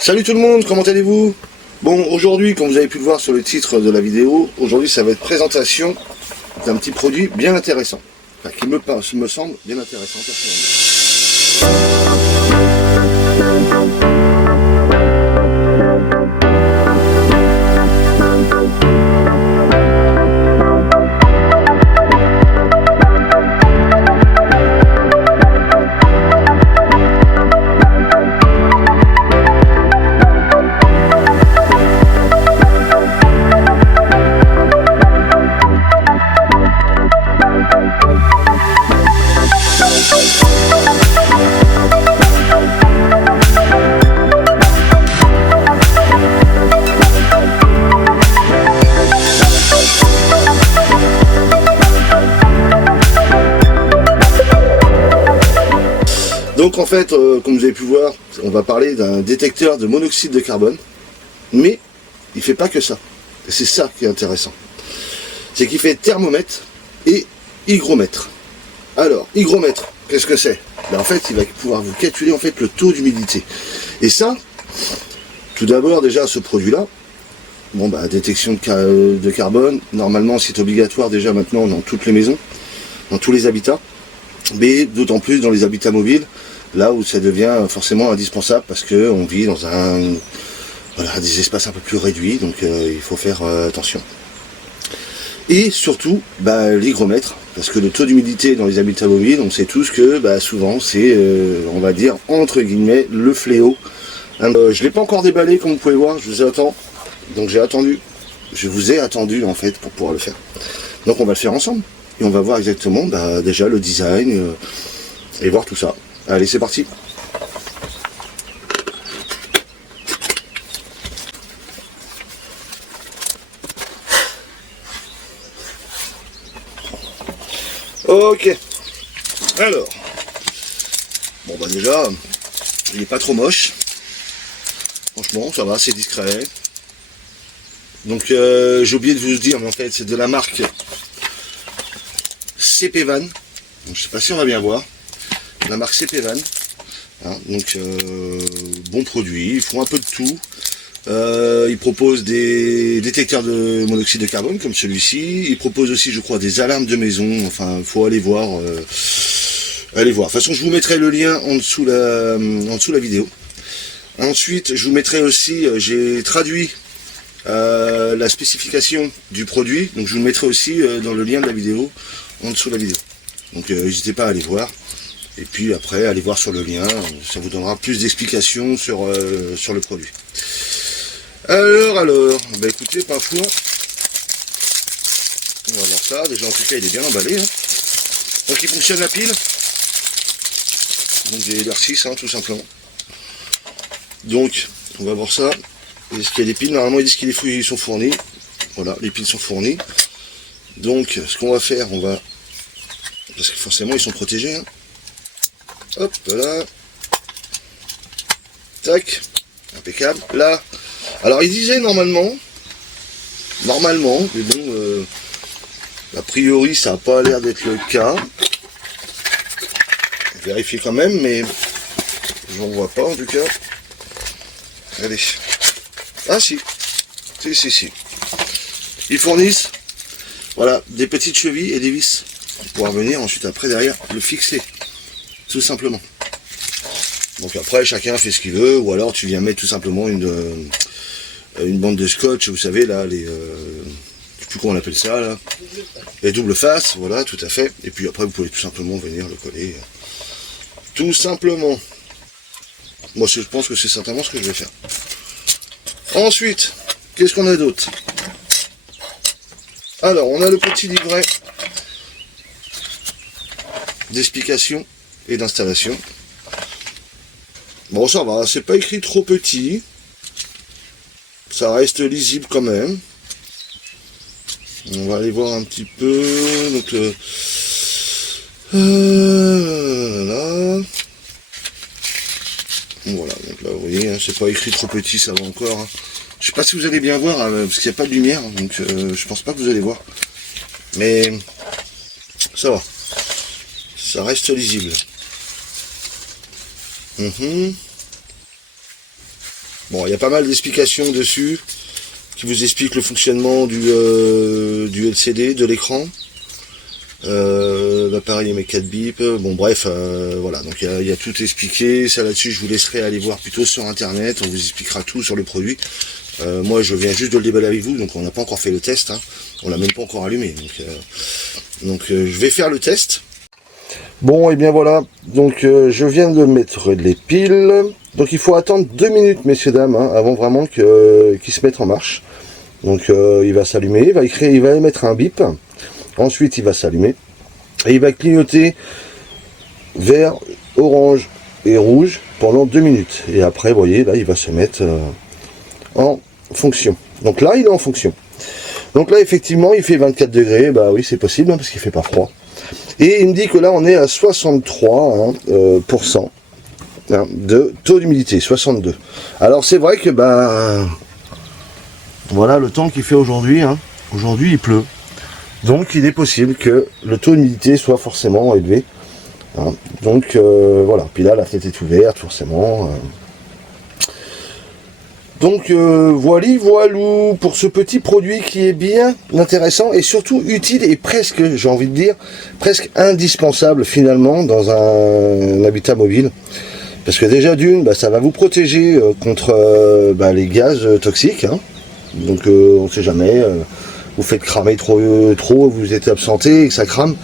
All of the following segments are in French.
Salut tout le monde, comment allez-vous? Bon, aujourd'hui, comme vous avez pu le voir sur le titre de la vidéo, aujourd'hui ça va être présentation d'un petit produit bien intéressant. Enfin, qui me semble bien intéressant personnellement. Donc en fait, comme vous avez pu voir, on va parler d'un détecteur de monoxyde de carbone, mais il fait pas que ça. Et c'est ça qui est intéressant. C'est qu'il fait thermomètre et hygromètre. Alors, hygromètre, qu'est-ce que c'est? En fait, il va pouvoir vous calculer en fait le taux d'humidité. Et ça, tout d'abord déjà ce produit-là, bon bah détection de carbone, normalement c'est obligatoire déjà maintenant dans toutes les maisons, dans tous les habitats, mais d'autant plus dans les habitats mobiles, là où ça devient forcément indispensable parce qu'on vit dans des espaces un peu plus réduits, donc il faut faire attention. Et surtout, l'hygromètre, parce que le taux d'humidité dans les habitats mobiles, on sait tous que souvent c'est, on va dire, entre guillemets, le fléau. Je ne l'ai pas encore déballé, comme vous pouvez voir, je vous attends. Donc je vous ai attendu en fait pour pouvoir le faire. Donc on va le faire ensemble. Et on va voir exactement déjà le design et voir tout ça. Allez, c'est parti. Ok. Alors. Bon déjà, il n'est pas trop moche. Franchement, ça va, c'est discret. Donc j'ai oublié de vous dire, mais en fait c'est de la marque CP-Van, je ne sais pas si on va bien voir, la marque CP-Van, hein, donc bon produit, ils font un peu de tout, ils proposent des détecteurs de monoxyde de carbone comme celui-ci, ils proposent aussi je crois des alarmes de maison, enfin il faut aller voir, allez voir, de toute façon je vous mettrai le lien en dessous la vidéo. Ensuite je vous mettrai aussi, j'ai traduit la spécification du produit, donc je vous le mettrai aussi dans le lien de la vidéo, en dessous de la vidéo. Donc n'hésitez pas à aller voir. Et puis après, allez voir sur le lien, ça vous donnera plus d'explications sur le produit. Alors, écoutez, pas fou. On va voir ça. Déjà en tout cas, il est bien emballé. Hein. Donc il fonctionne à pile. Donc des LR6, tout simplement. Donc, on va voir ça. Est-ce qu'il y a des piles? Normalement, ils disent que les fruits sont fournis. Voilà, les piles sont fournies. Donc, ce qu'on va faire, parce que forcément, ils sont protégés. Hein. Hop, là. Tac. Impeccable. Là. Alors, ils disaient normalement, mais bon, a priori, ça n'a pas l'air d'être le cas. Vérifier quand même, mais je n'en vois pas, en tout cas. Allez. Ah, si. Si. Ils fournissent, voilà, des petites chevilles et des vis pour pouvoir venir ensuite après derrière le fixer, tout simplement. Donc après chacun fait ce qu'il veut, ou alors tu viens mettre tout simplement une bande de scotch, vous savez là, je sais plus comment on appelle ça là, les double face, voilà, tout à fait. Et puis après vous pouvez tout simplement venir le coller, tout simplement. Moi je pense que c'est certainement ce que je vais faire. Ensuite, qu'est-ce qu'on a d'autre? Alors, on a le petit livret d'explication et d'installation. Bon, ça va, c'est pas écrit trop petit. Ça reste lisible quand même. On va aller voir un petit peu. Donc, là. Voilà, donc là, vous voyez, hein, c'est pas écrit trop petit, ça va encore. Hein. Je sais pas si vous allez bien voir, parce qu'il n'y a pas de lumière, donc je pense pas que vous allez voir. Mais ça va. Ça reste lisible. Bon, il y a pas mal d'explications dessus qui vous expliquent le fonctionnement du LCD, de l'écran. L'appareil émet 4 bips. Bon, bref, voilà. Donc il y a tout expliqué. Ça là-dessus, je vous laisserai aller voir plutôt sur internet. On vous expliquera tout sur le produit. Moi, je viens juste de le déballer avec vous, donc on n'a pas encore fait le test. Hein. On l'a même pas encore allumé. Donc je vais faire le test. Bon, et bien voilà. Donc je viens de mettre les piles. Donc il faut attendre 2 minutes, messieurs dames, hein, avant vraiment qu'il se mette en marche. Donc il va s'allumer, il va émettre un bip. Ensuite, il va s'allumer. Et il va clignoter vert, orange et rouge pendant 2 minutes. Et après, vous voyez, là, il va se mettre en fonction. Donc là, il est en fonction. Donc là, effectivement, il fait 24 degrés. Bah oui, c'est possible, hein, parce qu'il fait pas froid. Et il me dit que là, on est à 63% de taux d'humidité, 62. Alors, c'est vrai que, voilà le temps qu'il fait aujourd'hui. Hein. Aujourd'hui, il pleut. Donc, il est possible que le taux d'humidité soit forcément élevé. Hein. Donc, voilà. Puis là, la fenêtre est ouverte, forcément. Donc voilou pour ce petit produit qui est bien intéressant et surtout utile et presque, j'ai envie de dire, presque indispensable finalement dans un habitat mobile. Parce que déjà d'une, ça va vous protéger contre les gaz toxiques. Hein. Donc on ne sait jamais, vous faites cramer trop, vous êtes absenté et que ça crame,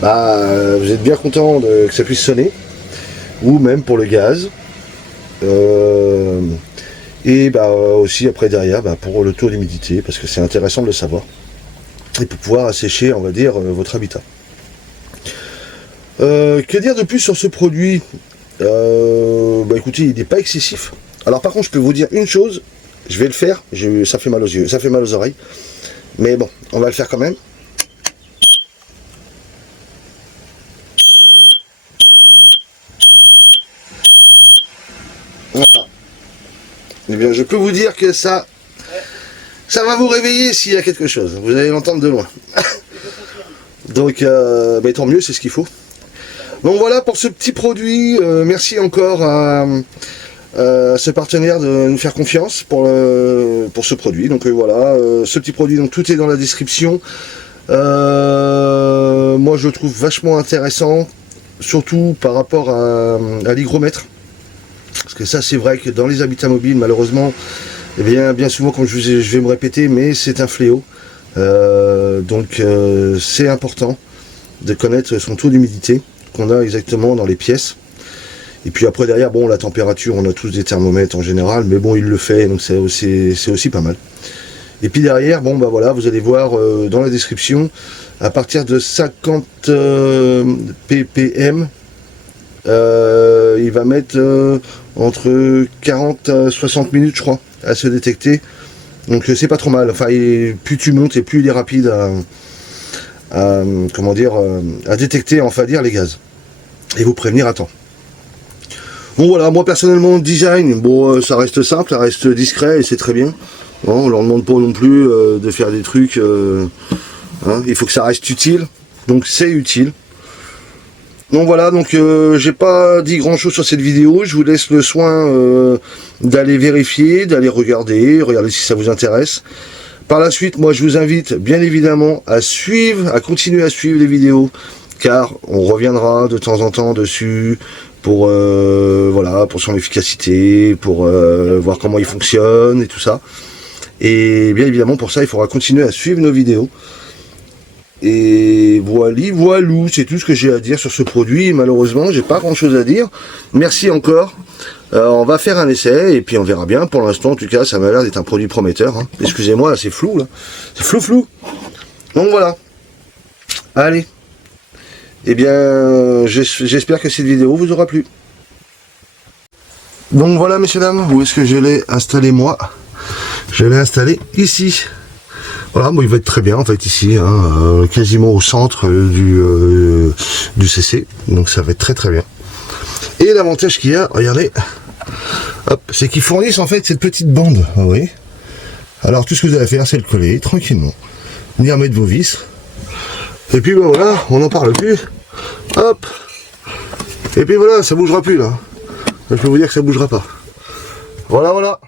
vous êtes bien content que ça puisse sonner. Ou même pour le gaz. Et aussi après derrière pour le taux d'humidité, parce que c'est intéressant de le savoir. Et pour pouvoir assécher, on va dire, votre habitat. Que dire de plus sur ce produit? Écoutez, il n'est pas excessif. Alors par contre, je peux vous dire une chose, je vais le faire, ça fait mal aux yeux, ça fait mal aux oreilles. Mais bon, on va le faire quand même. Voilà. Eh bien, je peux vous dire que ça va vous réveiller s'il y a quelque chose. Vous allez l'entendre de loin. Donc, tant mieux, c'est ce qu'il faut. Donc voilà pour ce petit produit. Merci encore à ce partenaire de nous faire confiance pour ce produit. Donc voilà, ce petit produit, donc tout est dans la description. Moi, je le trouve vachement intéressant, surtout par rapport à l'hygromètre. Parce que ça, c'est vrai que dans les habitats mobiles, malheureusement, bien souvent, comme je vais me répéter, mais c'est un fléau. Donc, c'est important de connaître son taux d'humidité qu'on a exactement dans les pièces. Et puis après, derrière, bon, la température, on a tous des thermomètres en général, mais bon, il le fait, donc c'est aussi pas mal. Et puis derrière, bon, voilà, vous allez voir dans la description, à partir de 50 ppm, il va mettre entre 40 et 60 minutes, je crois, à se détecter. Donc c'est pas trop mal. Enfin, plus tu montes et plus il est rapide à détecter, enfin dire, les gaz. Et vous prévenir à temps. Bon voilà, moi personnellement, le design, bon, ça reste simple, ça reste discret et c'est très bien. Bon, on leur demande pas non plus de faire des trucs. Il faut que ça reste utile. Donc c'est utile. Donc voilà, donc j'ai pas dit grand chose sur cette vidéo, je vous laisse le soin d'aller vérifier, d'aller regarder si ça vous intéresse. Par la suite, moi je vous invite bien évidemment à continuer à suivre les vidéos, car on reviendra de temps en temps dessus pour son efficacité, pour voir comment il fonctionne et tout ça. Et bien évidemment pour ça il faudra continuer à suivre nos vidéos. Et voilou, c'est tout ce que j'ai à dire sur ce produit. Malheureusement, j'ai pas grand chose à dire. Merci encore. On va faire un essai et puis on verra bien. Pour l'instant, en tout cas, ça m'a l'air d'être un produit prometteur. Hein. Excusez-moi, là, c'est flou, là. C'est flou. Donc voilà. Allez. Eh bien, j'espère que cette vidéo vous aura plu. Donc voilà, messieurs, dames, où est-ce que je l'ai installé, moi? Je l'ai installé ici. Voilà, bon, il va être très bien en fait ici, hein, quasiment au centre du CC, donc ça va être très très bien. Et l'avantage qu'il y a, regardez, hop, c'est qu'ils fournissent en fait cette petite bande, vous voyez. Alors tout ce que vous allez faire, c'est le coller tranquillement, venir mettre vos vis, et puis voilà, on n'en parle plus, hop, et puis voilà, ça bougera plus là. Je peux vous dire que ça bougera pas. Voilà.